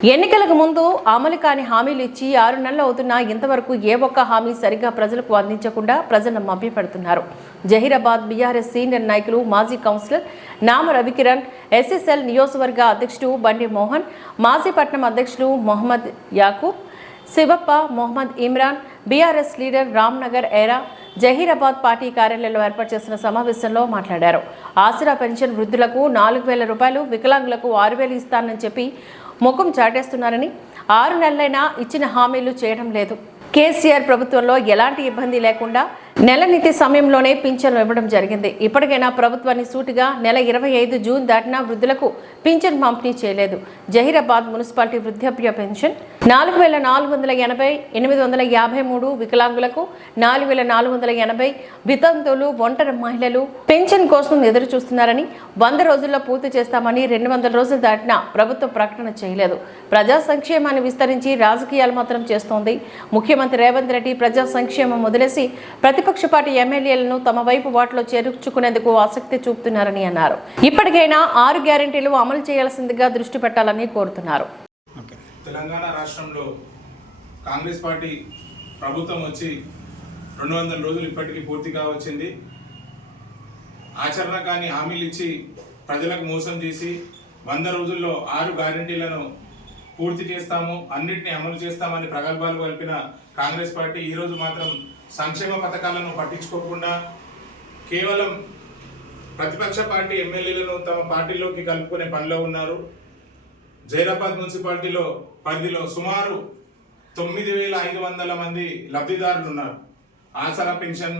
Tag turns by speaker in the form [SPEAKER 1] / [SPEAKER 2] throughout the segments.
[SPEAKER 1] ఎన్నికలకు ముందు అమలు కాని హామీలు ఇచ్చి ఆరు నెలలు అవుతున్నా ఇంతవరకు ఏ ఒక్క హామీ సరిగ్గా ప్రజలకు అందించకుండా ప్రజలను మభ్యపెడుతున్నారు. జహీరాబాద్ బీఆర్ఎస్ సీనియర్ నాయకులు మాజీ కౌన్సిలర్ నామ రవికిరణ్ ఎస్ఎస్ఎల్ నియోజకవర్గ అధ్యక్షుడు బండి మోహన్ మాజీపట్నం అధ్యక్షుడు మొహమ్మద్ యాకూబ్ శివప్ప మొహమ్మద్ ఇమ్రాన్ బీఆర్ఎస్ లీడర్ రామ్నగర్ ఏరా జహీరాబాద్ పార్టీ కార్యాలయంలో ఏర్పాటు చేసిన సమావేశంలో మాట్లాడారు. ఆసరా పెన్షన్ వృద్ధులకు నాలుగు వేల రూపాయలు వికలాంగులకు ఆరు వేలు ఇస్తానని చెప్పి ముఖం చాటేస్తున్నారని ఆరు నెలలైనా ఇచ్చిన హామీలు చేయడం లేదు. కేసీఆర్ ప్రభుత్వంలో ఎలాంటి ఇబ్బంది లేకుండా నెల నీతి సమయంలోనే పింఛను ఇవ్వడం జరిగింది. ఇప్పటికైనా ప్రభుత్వాన్ని సూటిగా నెల ఇరవై ఐదు జూన్ దాటినా వృద్ధులకు పింఛన్ పంపిణీ చేయలేదు. జహీరాబాద్ మున్సిపాలిటీ వృద్ధాప్య పెన్షన్ నాలుగు వేల నాలుగు వందల ఎనభై ఎనిమిది వందల యాభై మూడు వికలాంగులకు నాలుగు వేల నాలుగు వందల ఎనభై వితంతువులు ఒంటరి మహిళలు పెన్షన్ కోసం ఎదురు చూస్తున్నారని వంద రోజుల్లో పూర్తి చేస్తామని రెండు వందల రోజులు దాటిన ప్రభుత్వం ప్రకటన చేయలేదు. ప్రజా సంక్షేమాన్ని విస్తరించి రాజకీయాలు మాత్రం చేస్తోంది. ముఖ్యమంత్రి రేవంత్ రెడ్డి ప్రజా సంక్షేమం వదిలేసి ప్రతిపక్ష పార్టీ ఎమ్మెల్యేలను తమ వైపు వాటిలో చేర్చుకునేందుకు ఆసక్తి చూపుతున్నారని అన్నారు. ఇప్పటికైనా ఆరు గ్యారెంటీలు అమలు చేయాల్సిందిగా దృష్టి పెట్టాలని కోరుతున్నారు.
[SPEAKER 2] ఓకే.
[SPEAKER 3] తెలంగాణ రాష్ట్రంలో కాంగ్రెస్ పార్టీ ప్రభుత్వం వచ్చి రెండు వందల రోజులు ఇప్పటికీ పూర్తిగా వచ్చింది. ఆచరణ కాని హామీలు ఇచ్చి ప్రజలకు మోసం చేసి వంద రోజుల్లో ఆరు గ్యారంటీలను పూర్తి చేస్తాము అన్నింటినీ అమలు చేస్తామని ప్రగల్భాలు కలిపిన కాంగ్రెస్ పార్టీ ఈరోజు మాత్రం సంక్షేమ పథకాలను పట్టించుకోకుండా కేవలం ప్రతిపక్ష పార్టీ ఎమ్మెల్యేలను తమ పార్టీలోకి కలుపుకునే పనిలో ఉన్నారు. జైరాబాద్ మున్సిపాలిటీలో పరిధిలో సుమారు తొమ్మిది వేల ఐదు వందల మంది లబ్ధిదారులు ఉన్నారు. ఆసరా పెన్షన్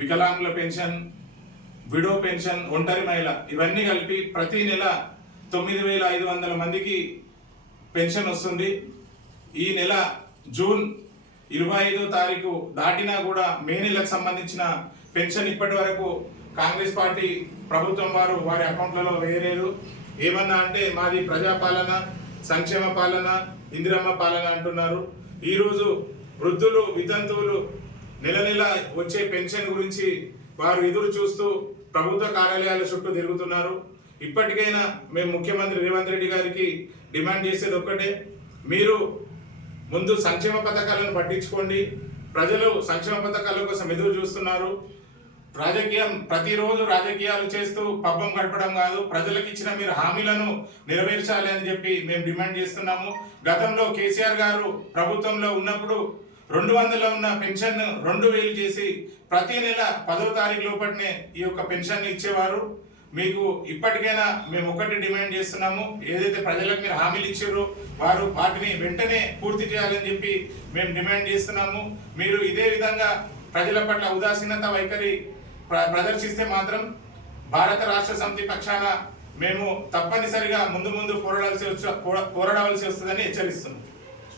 [SPEAKER 3] వికలాంగుల పెన్షన్ విడో పెన్షన్ ఒంటరి మహిళ ఇవన్నీ కలిపి ప్రతి నెల తొమ్మిది వేల ఐదు వందల మందికి పెన్షన్ వస్తుంది. ఈ నెల జూన్ ఇరవై ఐదో తారీఖు దాటినా కూడా మే నెలకు సంబంధించిన పెన్షన్ ఇప్పటి వరకు కాంగ్రెస్ పార్టీ ప్రభుత్వం వారు వారి అకౌంట్లలో వేయలేదు. ఏమన్నా అంటే మాది ప్రజాపాలన సంక్షేమ పాలన ఇందిరమ్మ పాలన అంటున్నారు. ఈరోజు వృద్ధులు వితంతువులు నెల నెల వచ్చే పెన్షన్ గురించి వారు ఎదురు చూస్తూ ప్రభుత్వ కార్యాలయాల చుట్టూ తిరుగుతున్నారు. ఇప్పటికైనా మేము ముఖ్యమంత్రి రేవంత్ రెడ్డి గారికి డిమాండ్ చేసేది ఒక్కటే. మీరు ముందు సంక్షేమ పథకాలను పట్టించుకోండి. ప్రజలు సంక్షేమ పథకాల కోసం ఎదురు చూస్తున్నారు. రాజకీయం ప్రతిరోజు రాజకీయాలు చేస్తూ పబ్బం గడపడం కాదు ప్రజలకు ఇచ్చిన మీరు హామీలను నెరవేర్చాలి అని చెప్పి మేము డిమాండ్ చేస్తున్నాము. గతంలో కేసీఆర్ గారు ప్రభుత్వంలో ఉన్నప్పుడు రెండు వందల ఉన్న పెన్షన్ రెండు వేలు చేసి ప్రతి నెల పదో తారీఖు లోపటినే ఈ యొక్క పెన్షన్ ఇచ్చేవారు. మీకు ఇప్పటికైనా మేము ఒకటి డిమాండ్ చేస్తున్నాము. ఏదైతే ప్రజలకు మీరు హామీలు ఇచ్చారో వారు వాటిని వెంటనే పూర్తి చేయాలని చెప్పి మేము డిమాండ్ చేస్తున్నాము. మీరు ఇదే విధంగా ప్రజల పట్ల ఉదాసీనత వైఖరి ప్ర- ప్రదర్శిస్తే మాత్రం భారత రాష్ట్ర సమితి పక్షాన మేము తప్పనిసరిగా ముందు ముందు పోరాడాల్సి వచ్చ పోరాడవలసి వస్తుందని హెచ్చరిస్తున్నాం.